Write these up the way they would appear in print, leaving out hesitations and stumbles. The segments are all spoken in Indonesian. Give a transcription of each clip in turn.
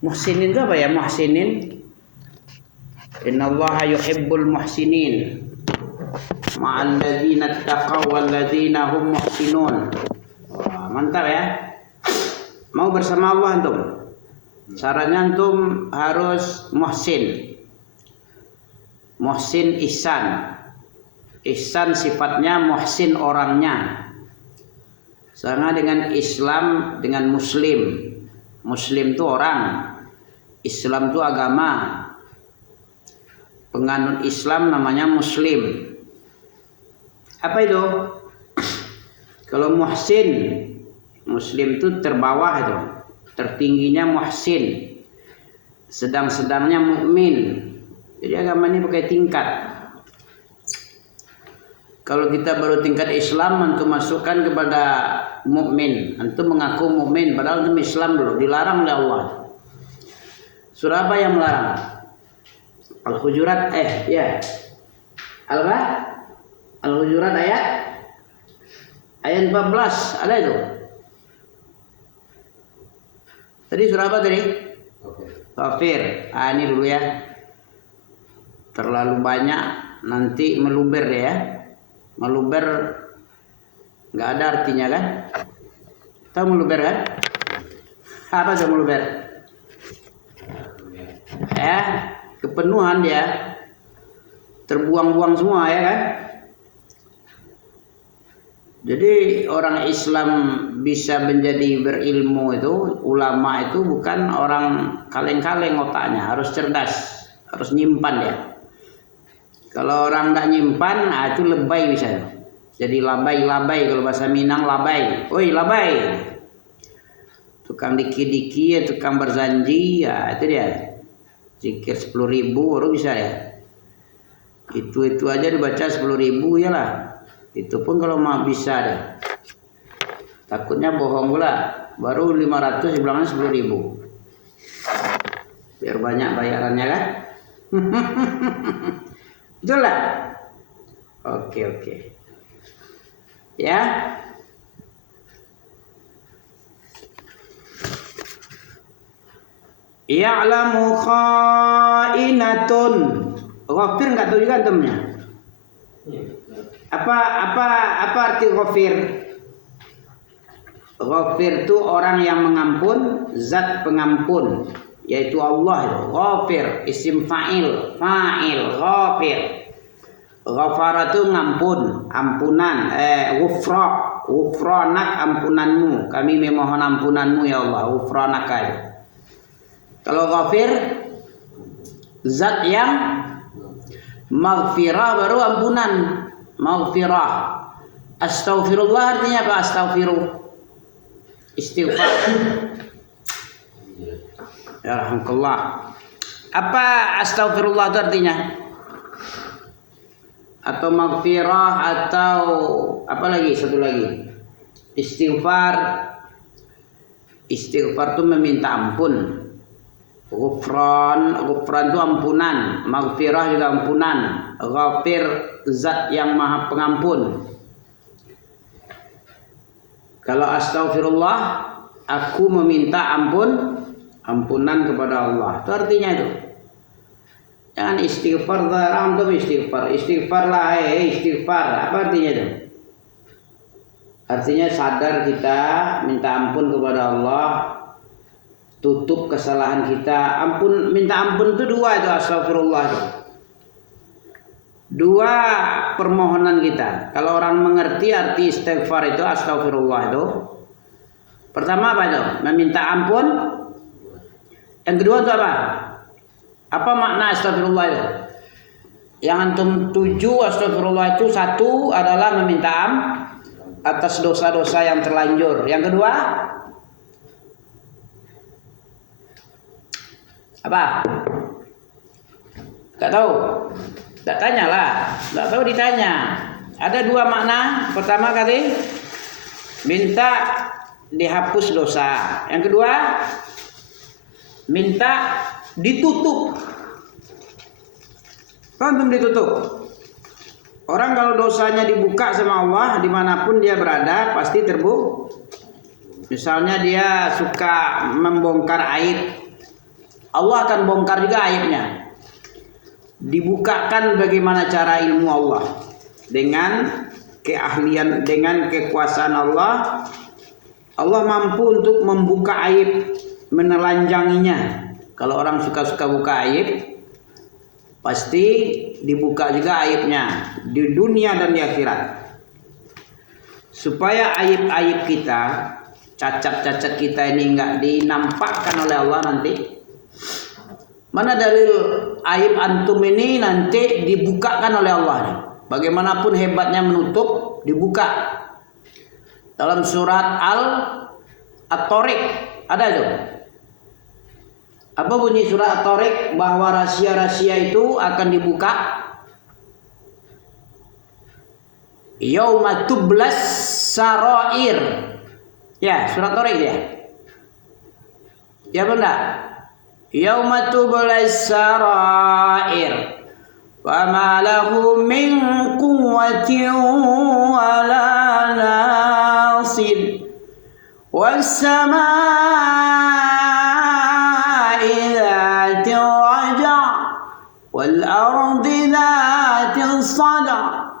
Muhsinin itu apa ya? Muhsinin, innallaha yuhibbul muhsinin ma'al ladzina taqaw wal ladzina hum muhsinun. Wah, mantap ya. Mau bersama Allah antum, syaratnya antum harus muhsin. Muhsin ihsan. Ihsan sifatnya, muhsin orangnya. Sama dengan Islam dengan Muslim. Muslim itu orang, Islam itu agama. Penganut Islam namanya Muslim. Apa itu? Kalau muhsin, Muslim itu terbawah itu, tertingginya muhsin, sedang-sedangnya mukmin. Jadi agama ini pakai tingkat. Kalau kita baru tingkat Islam, antum masukkan kepada mukmin, antum mengaku mukmin, padahal antum Islam dulu, dilarang oleh Allah. Surah apa yang melarang? Al-Hujurat ya. Al-Hujurat ayat 14 ada itu. Tadi surah apa tadi? Ghafir. Ini dulu ya. Terlalu banyak nanti meluber ya. Meluber nggak ada artinya kan? Tahu meluber kan? Apa itu meluber? Kepenuhan dia, terbuang-buang semua ya kan? Jadi orang Islam bisa menjadi berilmu itu, ulama itu bukan orang kaleng-kaleng otaknya, harus cerdas, harus nyimpan ya. Kalau orang nggak nyimpan, itu lebay bisa. Jadi labai, kalau bahasa Minang labai. Oi labai. Tukang diki-diki ya, tukang berjanji ya, itu dia. Zikir 10.000 baru bisa ya. Itu aja dibaca 10.000 ya lah. Itu pun kalau mau bisa deh. Takutnya bohong pula. Baru 500 dibilangnya 10.000. Biar banyak bayarannya kan. Betul lah. Oke. Ya. Ya'lamu kha'inatun. Ghafir enggak tahu juga antumnya. Apa arti ghafir? Ghafir itu orang yang mengampun, zat pengampun, yaitu Allah. Ghafir isim fa'il, ghafir. Ghafara itu ngampun, ampunan, ghufranak ampunanmu. Kami memohon ampunanmu ya Allah, ghufranaka. Kalau ghafir zat yang maghfirah baru ampunan, maghfirah. Astaghfirullah artinya apa? Astaghfiruh, istighfar. Ya rahmatullah. Apa astaghfirullah itu artinya? Atau maghfirah atau apa lagi? Satu lagi. Istighfar itu meminta ampun. Ghufran itu ampunan, maghfirah juga ampunan, ghafir zat yang maha pengampun. Kalau astaghfirullah, aku meminta ampunan kepada Allah. Itu artinya itu. Jangan istighfar, antum istighfar lah, istighfar. Apa artinya itu? Artinya sadar kita minta ampun kepada Allah, tutup kesalahan kita. Minta ampun itu dua itu, astagfirullah itu. Dua permohonan kita. Kalau orang mengerti arti istighfar itu, astagfirullah itu. Pertama apa itu? Meminta ampun. Yang kedua itu apa? Apa makna astagfirullah itu? Yang antum tuju astagfirullah itu, satu adalah meminta atas dosa-dosa yang terlanjur. Yang kedua apa? Gak tahu. Tak tanyalah. Gak tahu ditanya. Ada dua makna. Pertama kali minta dihapus dosa. Yang kedua minta ditutup. Antum ditutup. Orang kalau dosanya dibuka sama Allah, dimanapun dia berada pasti Misalnya dia suka membongkar aib, Allah akan bongkar juga aibnya. Dibukakan bagaimana cara ilmu Allah dengan keahlian, dengan kekuasaan Allah. Allah mampu untuk membuka aib, menelanjanginya. Kalau orang suka-suka buka aib, pasti dibuka juga aibnya di dunia dan di akhirat. Supaya aib-aib kita, cacat-cacat kita ini enggak dinampakkan oleh Allah nanti. Mana dalil aib antum ini nanti dibukakan oleh Allah. Bagaimanapun hebatnya menutup, dibuka. Dalam surat At-Tariq ada itu. Apa bunyi surat At-Tariq? Bahwa rahasia-rahasia itu akan dibuka. Yauma tublas sarair. Ya, surat At-Tariq ya. Ya benar. Yauma tublas sarair. Fama lahu min quwwatin wala nasir. Was-samaa'i dhatil raja' wal-ardi dhatil sada'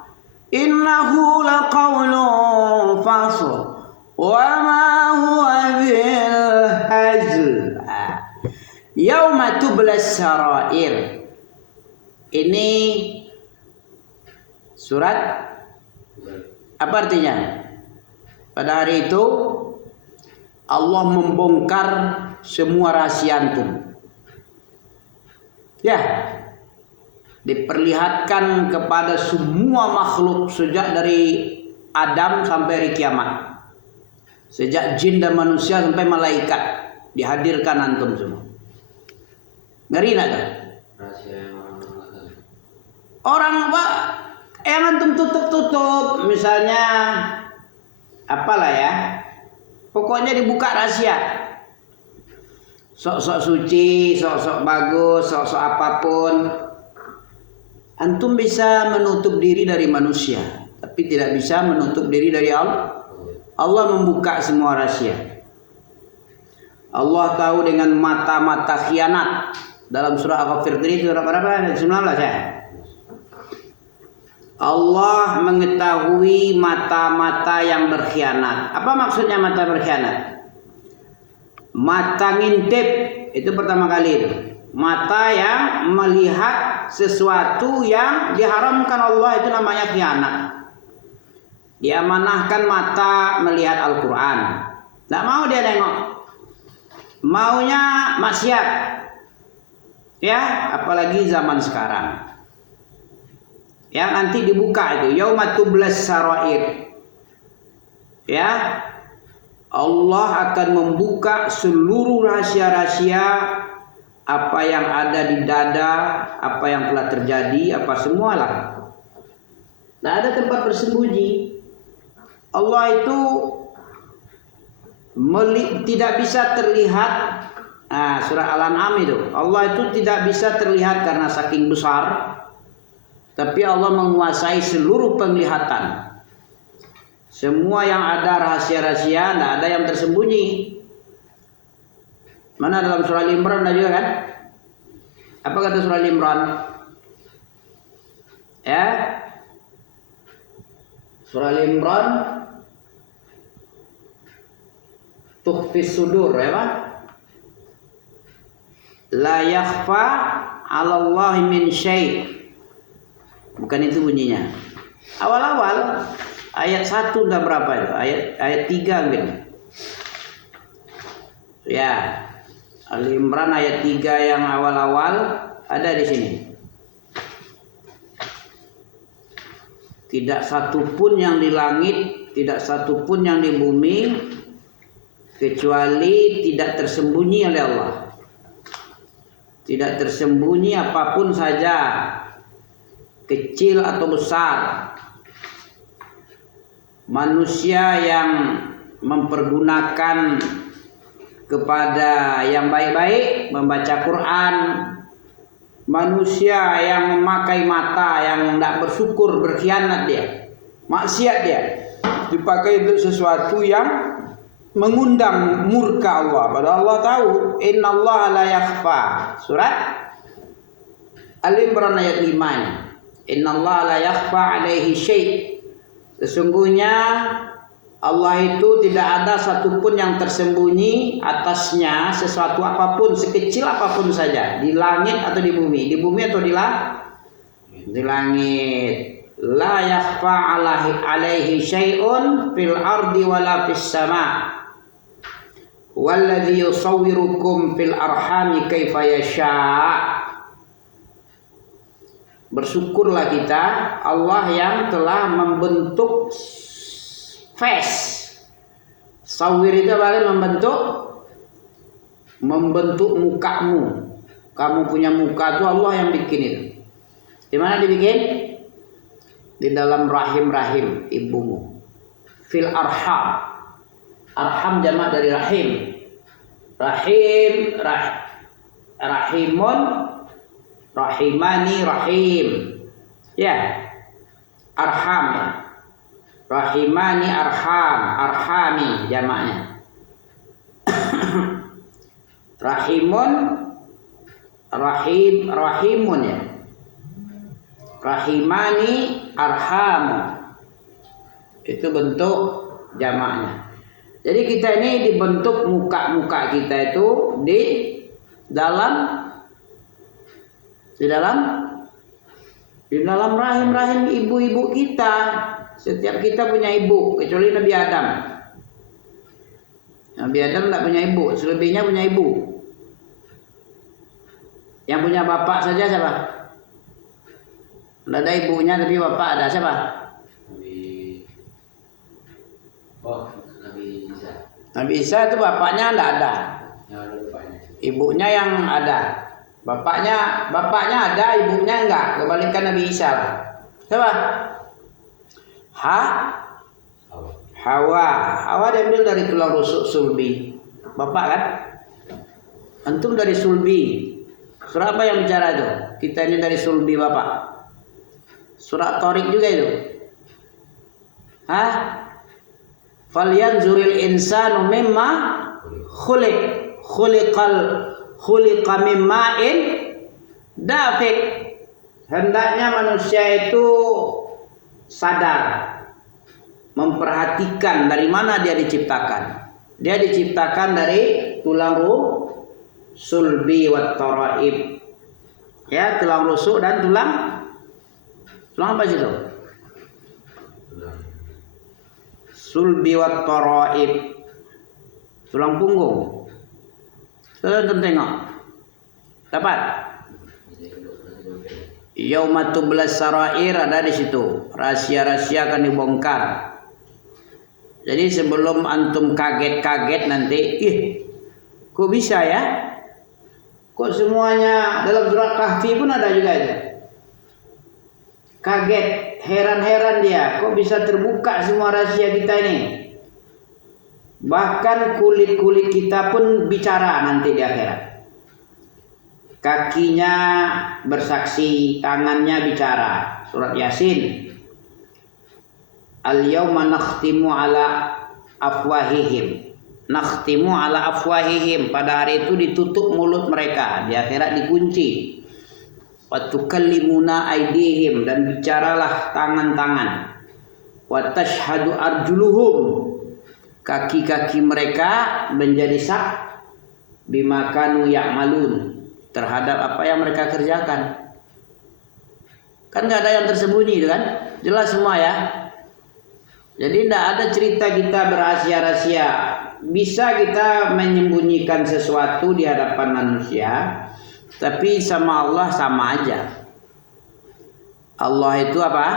innahu laqawlun fasl wa ma huwa bil hazl. Yauma tublas sarair. Ini surat apa artinya? Pada hari itu Allah membongkar semua rahasia antum. Ya, diperlihatkan kepada semua makhluk sejak dari Adam sampai hari kiamat. Sejak jin dan manusia sampai malaikat dihadirkan antum semua. Ngeri nak tak? Orang Pak yang antum tutup-tutup, misalnya apalah ya, pokoknya dibuka rahasia. Sok-sok suci, sok-sok bagus, sok-sok apapun. Antum bisa menutup diri dari manusia, tapi tidak bisa menutup diri dari Allah. Allah membuka semua rahasia. Allah tahu dengan mata-mata khianat. Dalam surah Al-Ghafir tadi, surah berapa? 19 ya. Allah mengetahui mata-mata yang berkhianat. Apa maksudnya mata berkhianat? Mata ngintip, itu pertama kali. Mata yang melihat sesuatu yang diharamkan Allah, itu namanya khianat. Diamanahkan mata melihat Al-Quran, tidak mau dia nengok, maunya maksiat. Ya, apalagi zaman sekarang. Ya, nanti dibuka itu yauma tublas sarair. Ya, Allah akan membuka seluruh rahasia-rahasia, apa yang ada di dada, apa yang telah terjadi, apa semualah. Tidak ada tempat bersembunyi. Allah itu tidak bisa terlihat. Surah Al-An'am itu, Allah itu tidak bisa terlihat karena saking besar. Tapi Allah menguasai seluruh penglihatan. Semua yang ada rahasia-rahasia, tidak ada yang tersembunyi. Mana dalam surah Al-Imran ada juga kan? Apa kata surah Al-Imran? Ya, surah Al-Imran tukhfis sudur, ya Pak? La yakhfa 'ala Allahi min syai'. Bukan itu bunyinya. Awal-awal ayat 1 enggak berapa itu? Ayat 3 mungkin. Ya. Al-Imran ayat 3 yang awal-awal ada di sini. Tidak satu pun yang di langit, tidak satu pun yang di bumi kecuali tidak tersembunyi oleh Allah. Tidak tersembunyi apapun saja, kecil atau besar. Manusia yang mempergunakan kepada yang baik-baik, membaca Quran. Manusia yang memakai mata, yang tidak bersyukur, berkhianat dia, maksiat dia, dipakai untuk sesuatu yang mengundang murka Allah. Padahal Allah tahu, innallaha la yakhfa. Surat Al-Imran ayat 5 ini. Innallaha la yakhfa alaihi syai'. Sesungguhnya Allah itu tidak ada satupun yang tersembunyi atasnya sesuatu apapun, sekecil apapun saja, di langit atau di bumi atau di langit. La yakhfa alaihi syai'un fil ardi wala fis sama'. Walladzi yusawwirukum fil arhami kaifa yasha'. Bersyukurlah kita Allah yang telah membentuk face. Sawir itu adalah membentuk mukamu. Kamu punya muka itu Allah yang bikin itu. Di mana dibikin? Di dalam rahim ibumu. Fil arham. Arham jamak dari rahim. Rahimun, rahimani, rahim. Ya. Arham ya. Rahimani, arhami jamaknya. Rahimun, rahimun ya. Rahimani, arhamu. Itu bentuk jamaknya. Jadi kita ini dibentuk muka kita itu di dalam rahim ibu-ibu kita. Setiap kita punya ibu, kecuali Nabi Adam. Nabi Adam tidak punya ibu, selebihnya punya ibu. Yang punya bapak saja siapa? Tidak ada ibunya tapi bapak ada siapa? Nabi Isa itu bapaknya tidak ada. Ibunya yang ada. Bapaknya ada, ibunya enggak. Kebalikan Nabi Isa lah. Siapa? Hawa diambil dari tulang rusuk sulbi. Bapak kan? Antum dari sulbi. Surah apa yang bicara itu? Kita ini dari sulbi bapak. Surah Tharik juga itu. Falyanzuril insanu mimma khuliqa mimma'in dafiq. Hendaknya manusia itu sadar, memperhatikan dari mana dia diciptakan. Dia diciptakan dari tulang sulbi wat taraib. Ya, tulang rusuk dan tulang apa sih itu? Sulbi wat taraib. Tulang punggung. Tonton tengok. Dapat? Yauma tublas sarair ada di situ. Rahasia-rahasia akan dibongkar. Jadi sebelum antum kaget-kaget nanti, kok bisa ya? Kok semuanya dalam surat Kahfi pun ada juga itu. Kaget, heran-heran dia, kok bisa terbuka semua rahasia kita ini? Bahkan kulit-kulit kita pun bicara nanti di akhirat. Kakinya bersaksi, tangannya bicara. Surat Yasin. Al-yawma nakhtimu ala afwahihim. Nakhtimu ala afwahihim. Pada hari itu ditutup mulut mereka. Di akhirat dikunci. Wa tukallimuna aydihim. Dan bicaralah tangan-tangan. Wa tashhadu arjuluhum. Kaki-kaki mereka menjadi sak bima kanu ya'malun. Terhadap apa yang mereka kerjakan. Kan nggak ada yang tersembunyi kan? Jelas semua ya. Jadi tidak ada cerita kita berahasia-rahasia. Bisa kita menyembunyikan sesuatu di hadapan manusia, tapi sama Allah sama aja. Allah itu apa?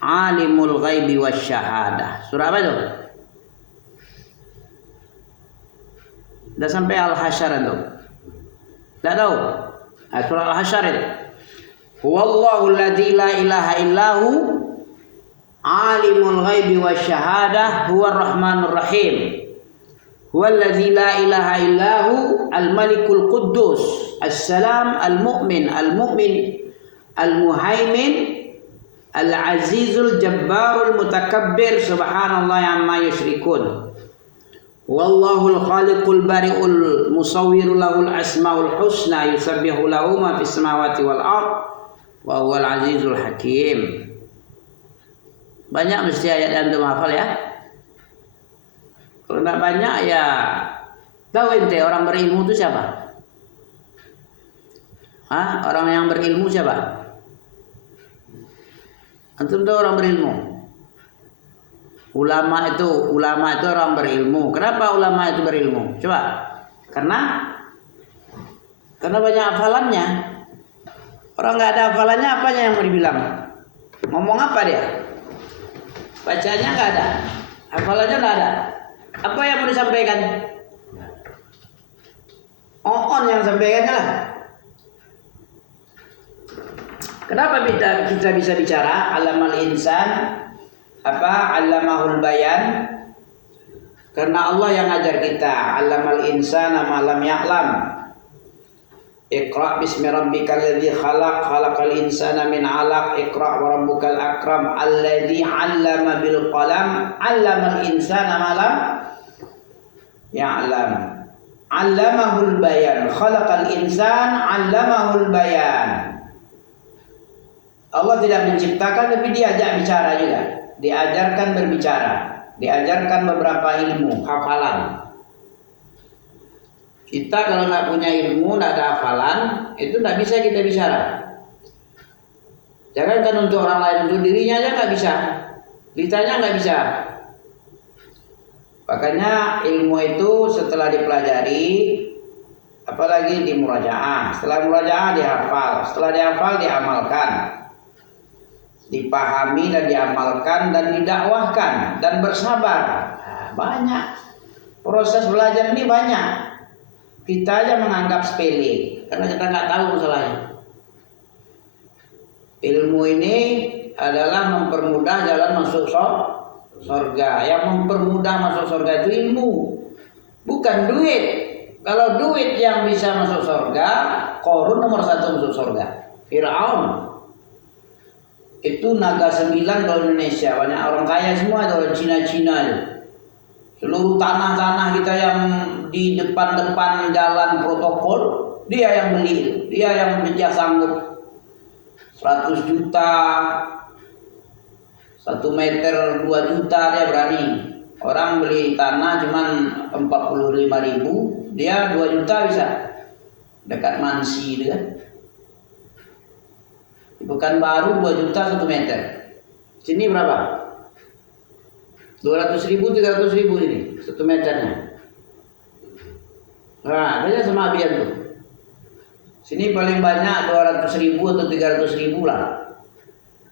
Alimul ghaibi wasyahadah. Surah apa itu? Sudah sampai Al-Hasyr itu. Tidak tahu? Surah Al-Hasyr itu. Huwallahu alladzi la ilaha illahu alimul ghaibi wasyahadah huwar rahmanur rahim. Huwallazi la ilaha illahu al-malikul quddus as-salam al-mu'min al-muhaimin al-azizul jabbarul mutakabbir subhanallah amma yusyrikun. Wallahul khaliqul bari'ul musawwiru lahul asmaul husna yusabbihu lahu ma fis samawati wal ard wa huwal azizul hakim. Banyak mesti ayat yang antum hafal ya. Kalau enggak banyak ya tahu ente orang berilmu itu siapa? Hah? Orang yang berilmu siapa? Antum tahu orang berilmu? Ulama itu orang berilmu. Kenapa ulama itu berilmu? Coba. Karena banyak hafalannya. Orang nggak ada hafalannya, apanya yang mau dibilang? Ngomong apa dia? Bacanya nggak ada, hafalannya nggak ada. Apa yang mau disampaikan? On yang sampaikannya lah. Kenapa kita bisa bicara alamal insan? Allamahul bayan, karena Allah yang ngajar kita. Allamal insana ma lam ya'lam. Iqra bismi rabbikal ladzi khalaq, khalaqal insana min 'alaq. Iqra wa rabbukal akram alladzi 'allama bil qalam, 'allamal insana ma lam ya'lam. 'Allamahul bayan, khalaqal insan 'allamahul bayan. Allah tidak menciptakan, tapi diajak bicara juga. Diajarkan berbicara, diajarkan beberapa ilmu, hafalan. Kita kalau nggak punya ilmu, nggak ada hafalan, itu nggak bisa kita bicara. Jangankan untuk orang lain, untuk dirinya aja nggak bisa. Ditanya nggak bisa. Makanya ilmu itu setelah dipelajari, apalagi di murajaah. Setelah murajaah dihafal, setelah dihafal diamalkan. Dipahami dan diamalkan dan didakwahkan dan bersabar. Nah, banyak proses belajar ini banyak. Kita aja menganggap sepele karena kita nggak tahu masalahnya. Ilmu ini adalah mempermudah jalan masuk surga. Yang mempermudah masuk surga itu ilmu, bukan duit. Kalau duit yang bisa masuk surga, Qarun nomor 1 masuk surga. Fir'aun itu naga 9 kalau Indonesia, banyak orang kaya semua itu, orang Cina-Cina itu. Seluruh tanah-tanah kita yang di depan-depan jalan protokol, dia yang beli, dia sanggup 100 juta, 1 meter 2 juta dia berani. Orang beli tanah cuman 45.000, dia 2 juta bisa. Dekat Mansi itu kan. Bukan baru 2 juta 1 meter. Sini berapa? 200.000, 300.000 ini 1 meternya. Nah, beda sama Abian tuh. Sini paling banyak 200.000 atau 300.000 lah.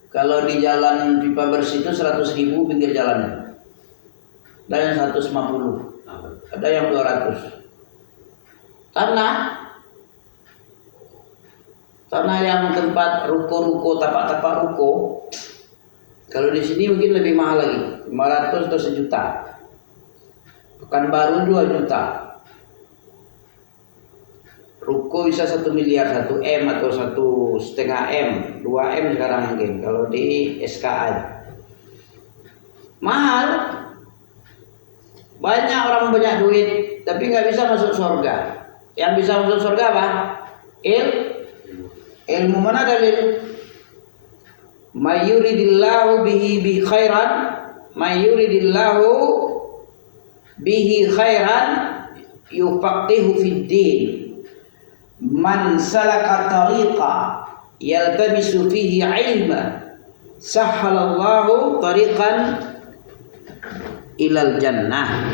Kalau di jalan pipa bersih itu 100.000 pinggir jalannya. Ada yang 150, ada yang 200. Tanah yang tempat ruko-ruko, tapak-tapak ruko, kalau di sini mungkin lebih mahal lagi, 500 atau 1 juta. Pekanbaru 2 juta. Ruko bisa 1 miliar, 1 M atau 1,5 M, 2 M sekarang mungkin kalau di SKA. Mahal. Banyak orang banyak duit, tapi nggak bisa masuk surga. Yang bisa masuk surga apa? Ilmu. Mana dalil? Mayuridillahu bihi khairan, mayuridillahu bihi khairan yufaqihu fid din. Man salaka tariqa yaltabisu fihi ilma sahhalallahu tariqan ilal jannah.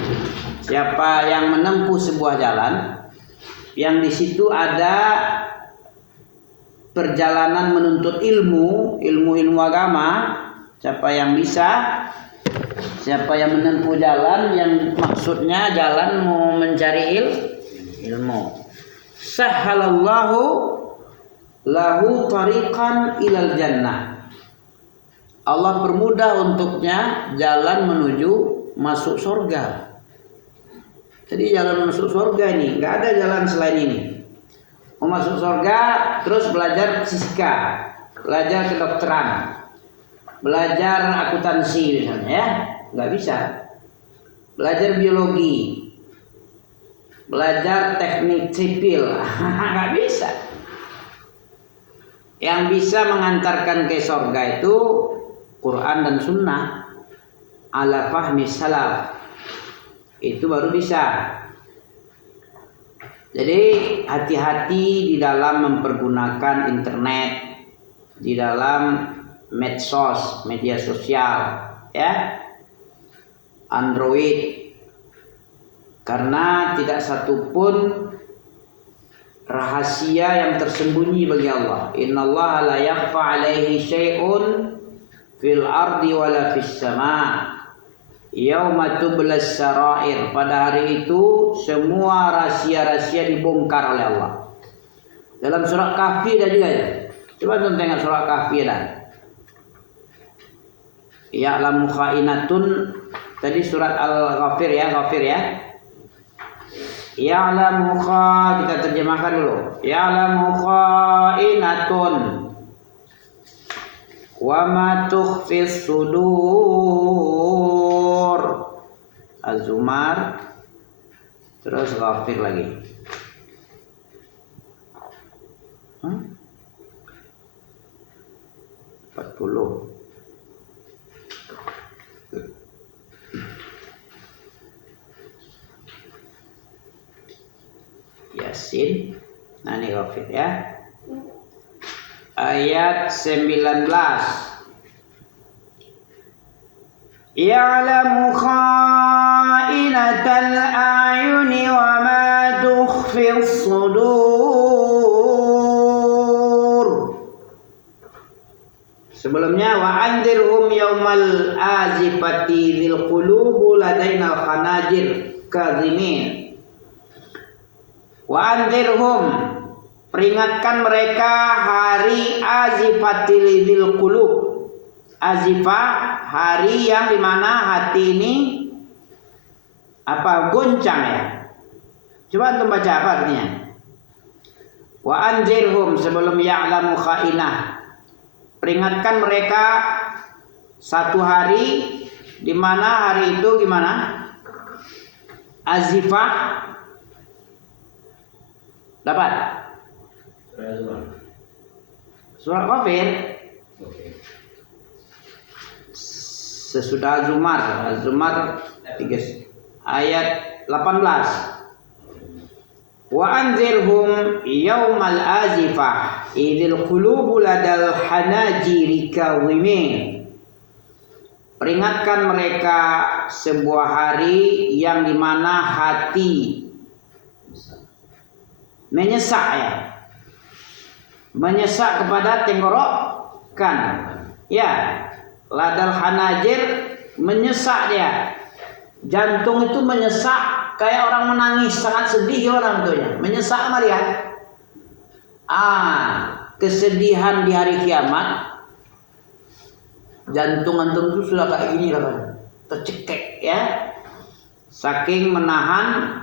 Siapa yang menempuh sebuah jalan yang di situ ada perjalanan menuntut ilmu agama, siapa yang menempuh jalan yang maksudnya jalan mau mencari ilmu, sahhalallahu lahu tariqan ilal jannah. Allah permudah untuknya jalan menuju masuk surga. Jadi jalan masuk surga ini nggak ada jalan selain ini. Mau masuk surga terus belajar fisika, belajar kedokteran, belajar akuntansi misalnya ya, nggak bisa. Belajar biologi, belajar teknik sipil. Nggak bisa. Yang bisa mengantarkan ke surga itu Quran dan Sunnah ala fahmi salaf. Itu baru bisa. Jadi hati-hati di dalam mempergunakan internet, di dalam medsos, media sosial, ya, Android, karena tidak satupun rahasia yang tersembunyi bagi Allah. Innallaha la yakhfa 'alaihi syai'un fil ardi wala fis sama'. Yauma tublas sarair. Pada hari itu semua rahasia-rahasia dibongkar oleh Allah. Dalam surat Kahfi ada juga ya. Coba tonton tengok surat Kahfi ada. Ya'lamu kha'inatun. Tadi surat Al-Ghafir ya, Ghafir ya. Ya'lamu kita terjemahkan dulu. Ya'lamu kha'inatun wa ma tukhfis sudur. Az-Zumar, terus Ghafir lagi. Hmm? 40. Yasin. Nah ini Ghafir ya. Ayat 19. Ya'lamu kha'inatal a'yuni wa ma tukhfis sudur. Sebelumnya wa anzirhum yaumal azifati dzil qulubu ladainal khanajir kadhimin. Wa anzirhum, peringatkan mereka hari azifatil dzil qulub. Azifah, hari yang dimana hati ini apa, goncang ya. Coba antum baca apa artinya. Wa anzirhum, sebelum ya'lamu kha'inah, peringatkan mereka satu hari dimana hari itu gimana? Azifah. Dapat? Surat Ghafir. Sesudah Az-Zumar, Az-Zumar 3 ayat 18. Wa anzirhum yaumal azifah idzil qulubu ladal hanajiri kawimin. Peringatkan mereka sebuah hari yang dimana hati menyesak ya. Menyesak kepada tenggorokan. Ya. Ladal hanajir, menyesak dia. Jantung itu menyesak kayak orang menangis, sangat sedih orang tuanya. Menyesak melihat kesedihan di hari kiamat. Jantung antum itu sudah kayak gini lah, tercekek ya. Saking menahan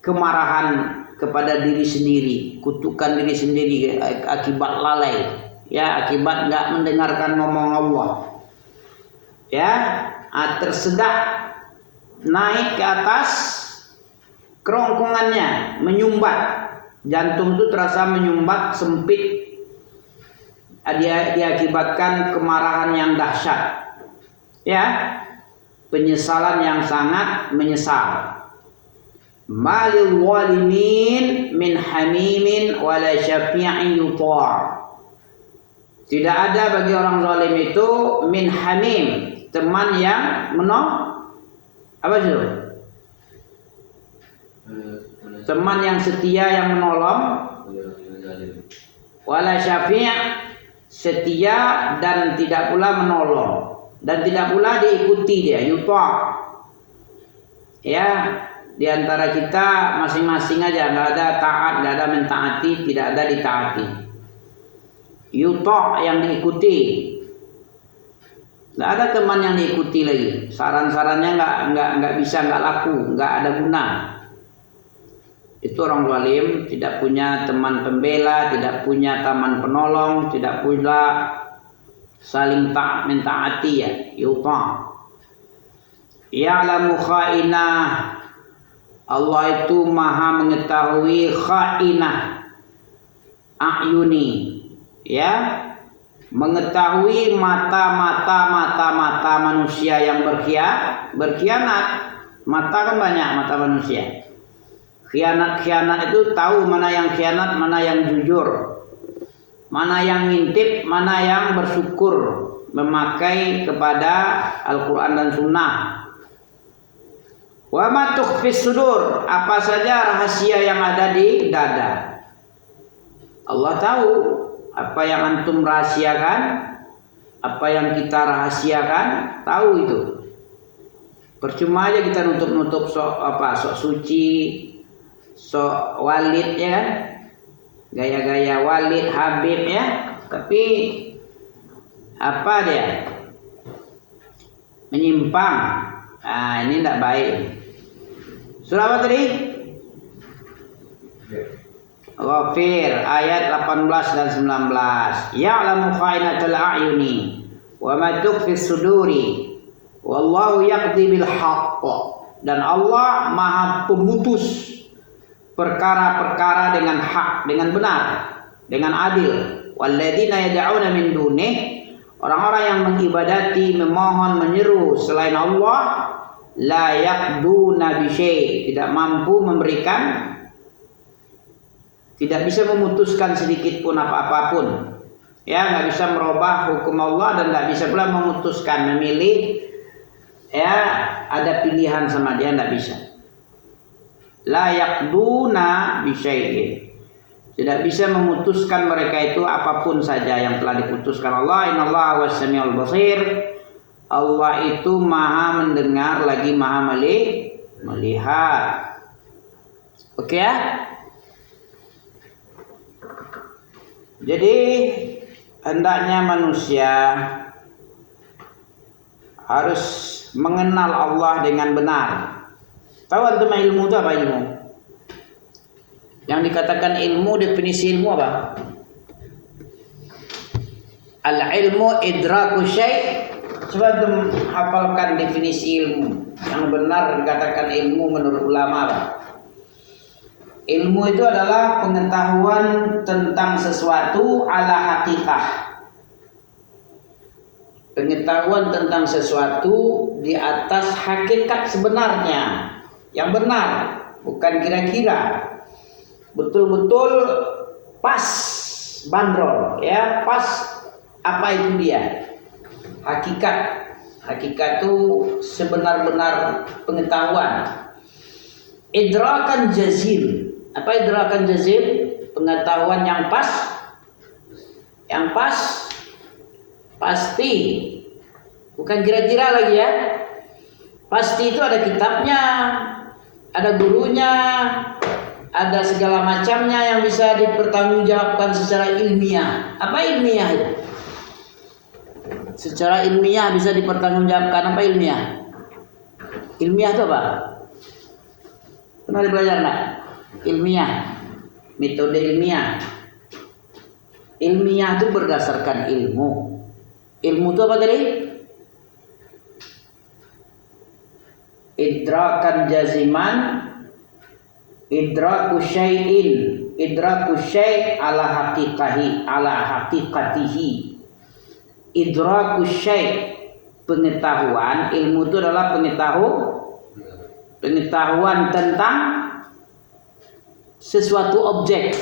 kemarahan kepada diri sendiri, kutukan diri sendiri akibat lalai, ya, akibat nggak mendengarkan ngomong Allah. Ya, tersedak naik ke atas kerongkongannya, menyumbat. Jantung itu terasa menyumbat, sempit. Diakibatkan kemarahan yang dahsyat. Ya, penyesalan yang sangat menyesal. Malil walimin min hamimin wala syafi'in yuta'. Tidak ada bagi orang zalim itu min hamim, teman yang apa itu? Teman yang setia yang menolong. Wala syafi', setia dan tidak pula menolong, dan tidak pula diikuti dia, yuta'. Ya, di antara kita masing-masing aja, nggak ada taat, nggak ada mentaati, tidak ada ditaati. Yuta' yang diikuti. Nggak ada teman yang diikuti lagi. Saran-sarannya nggak bisa, nggak laku, nggak ada guna. Itu orang zalim, tidak punya teman pembela, tidak punya teman penolong, tidak pula saling mentaati ya. Yuta'. Ya'lamu kha'inah Allah itu maha mengetahui khainah a'yuni, ya, mengetahui mata manusia yang berkhianat. Mata kan banyak mata manusia. Khianat itu tahu mana yang khianat, mana yang jujur, mana yang ngintip, mana yang bersyukur memakai kepada Al-Quran dan Sunnah. Wa ma tukhfis sudur, apa saja rahasia yang ada di dada. Allah tahu apa yang antum rahasiakan, apa yang kita rahasiakan, tahu itu. Percuma aja kita nutup sok suci, sok walid, ya kan? Gaya-gaya walid, habib, ya. Tapi apa dia? Menyimpang. Nah, ini tidak baik. Surah apa tadi? Ghafir ayat 18 dan 19. Ya'lamu khainatal a'yuni wa ma tukhfis suduri wallahu yaqdi bil haqq. Dan Allah Maha pemutus perkara-perkara dengan hak, dengan benar, dengan adil. Walladzina yad'una min dunih, orang-orang yang mengibadati, memohon, menyeru selain Allah, la yaqduna bi syai', tidak mampu memberikan, tidak bisa memutuskan sedikit pun apa-apapun, ya, nggak bisa merubah hukum Allah dan nggak bisa pula memutuskan, memilih, ya, ada pilihan sama dia, nggak bisa. La yaqduna bi syai'in, tidak bisa memutuskan mereka itu apapun saja yang telah diputuskan Allah. Innallaha was-sami'ul basir, Allah itu maha mendengar lagi maha melihat. Oke, ya. Jadi hendaknya manusia harus mengenal Allah dengan benar. Tahu antum ilmu itu apa ilmu? Yang dikatakan ilmu, definisi ilmu apa? Al-ilmu idraku syai'. Coba antum hafalkan definisi ilmu. Yang benar dikatakan ilmu menurut ulama apa? Ilmu itu adalah pengetahuan tentang sesuatu ala hakikah. Pengetahuan tentang sesuatu di atas hakikat sebenarnya, yang benar, bukan kira-kira. Betul-betul pas bandrol, ya, pas apa itu dia. Hakikat. Hakikat itu sebenar-benar pengetahuan. Idrakan jazim. Apa idrakan jazim? Pengetahuan yang pas, yang pas, pasti, bukan kira-kira lagi, ya. Pasti itu ada kitabnya, ada gurunya, ada segala macamnya yang bisa dipertanggungjawabkan secara ilmiah. Apa ilmiah itu? Secara ilmiah bisa dipertanggungjawabkan. Apa ilmiah? Ilmiah itu apa? Pernah belajar enggak? Ilmiah, metode ilmiah. Ilmiah itu berdasarkan ilmu. Ilmu itu apa tadi? Idrakan jaziman, idraku syai'in, idraku syai' ala haqiqahi, ala haqiqatihi. Idraku syai', pengetahuan. Ilmu itu adalah pengetahuan tentang sesuatu objek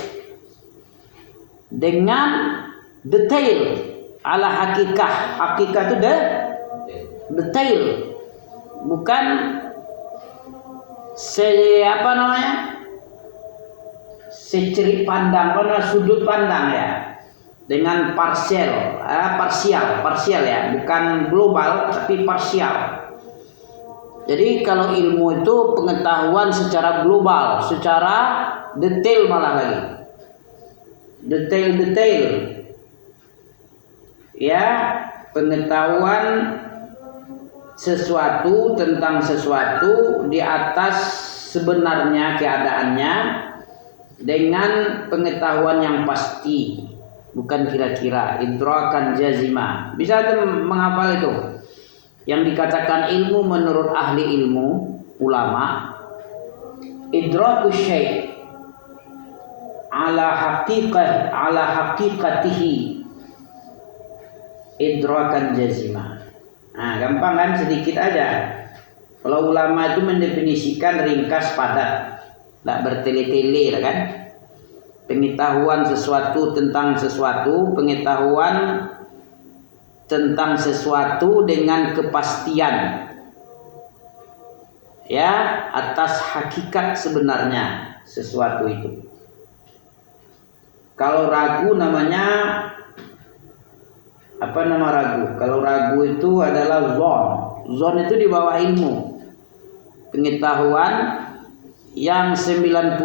dengan detail, ala hakikah. Hakikah itu detail, bukan secerit pandang, sudut pandang, ya, dengan parsial, ya, bukan global tapi parsial. Jadi kalau ilmu itu pengetahuan secara global, secara detail, malah lagi detail, ya, pengetahuan sesuatu tentang sesuatu di atas sebenarnya keadaannya dengan pengetahuan yang pasti, bukan kira-kira. Idrakan jazima. Bisa menghafal itu. Yang dikatakan ilmu menurut ahli ilmu, ulama, idrakus syai' ala haqiqatihi idrakan jazima. Nah, gampang kan, sedikit aja. Kalau ulama itu mendefinisikan ringkas padat, tidak bertele-tele kan. Pengetahuan sesuatu tentang sesuatu, pengetahuan tentang sesuatu dengan kepastian, ya, atas hakikat sebenarnya sesuatu itu. Kalau ragu namanya apa nama ragu? Kalau ragu itu adalah zon. Zon itu di bawah ilmu. Pengetahuan yang 90%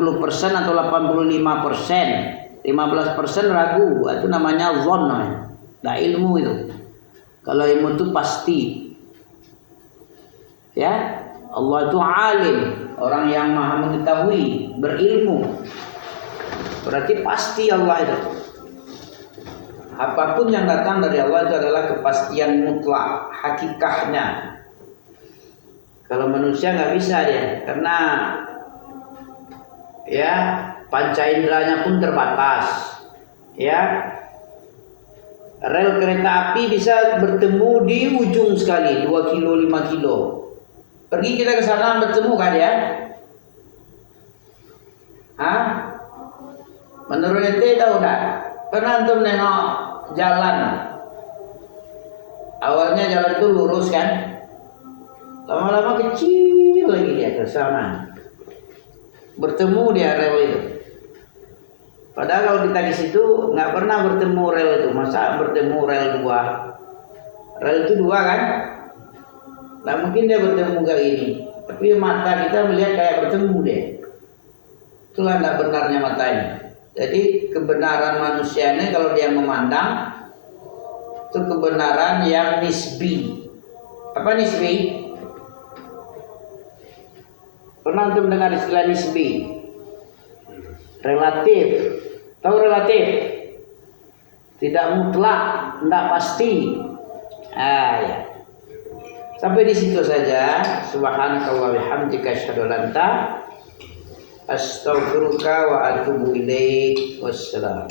atau 85%, 15% ragu, itu namanya zon namanya. Nah, ilmu itu. Kalau ilmu itu pasti. Ya, Allah itu alim, orang yang maha mengetahui, berilmu. Berarti pasti Allah itu. Apapun yang datang dari Allah itu adalah kepastian mutlak, hakikatnya. Kalau manusia nggak bisa dia, karena ya panca inderanya pun terbatas. Ya, rel kereta api bisa bertemu di ujung sekali, 2 kilo, 5 kilo. Pergi kita ke sana bertemu kan ya? Hah? Menurut ente tahu enggak? Pernah antum nengok jalan? Awalnya jalan itu lurus kan? Lama-lama kecil lagi dia ke sana. Bertemu dia rel itu. Padahal kalau kita di situ nggak pernah bertemu rel itu. Masa bertemu rel 2? Rel itu 2 kan? Nggak mungkin dia bertemu kayak gini. Tapi mata kita melihat kayak bertemu deh. Itulah nggak benarnya mata ini. Jadi kebenaran manusia ini kalau dia memandang itu kebenaran yang nisbi. Apa nisbi? Pernah untuk mendengar istilah nisbi? Relatif. Tahu relatif? Tidak mutlak, tidak pasti. Ya. Sampai di situ saja. Subhanakallah bihamdika asyhadu an la ilaha illa anta astaghfiruka wa atubu ilaik. Wassalam.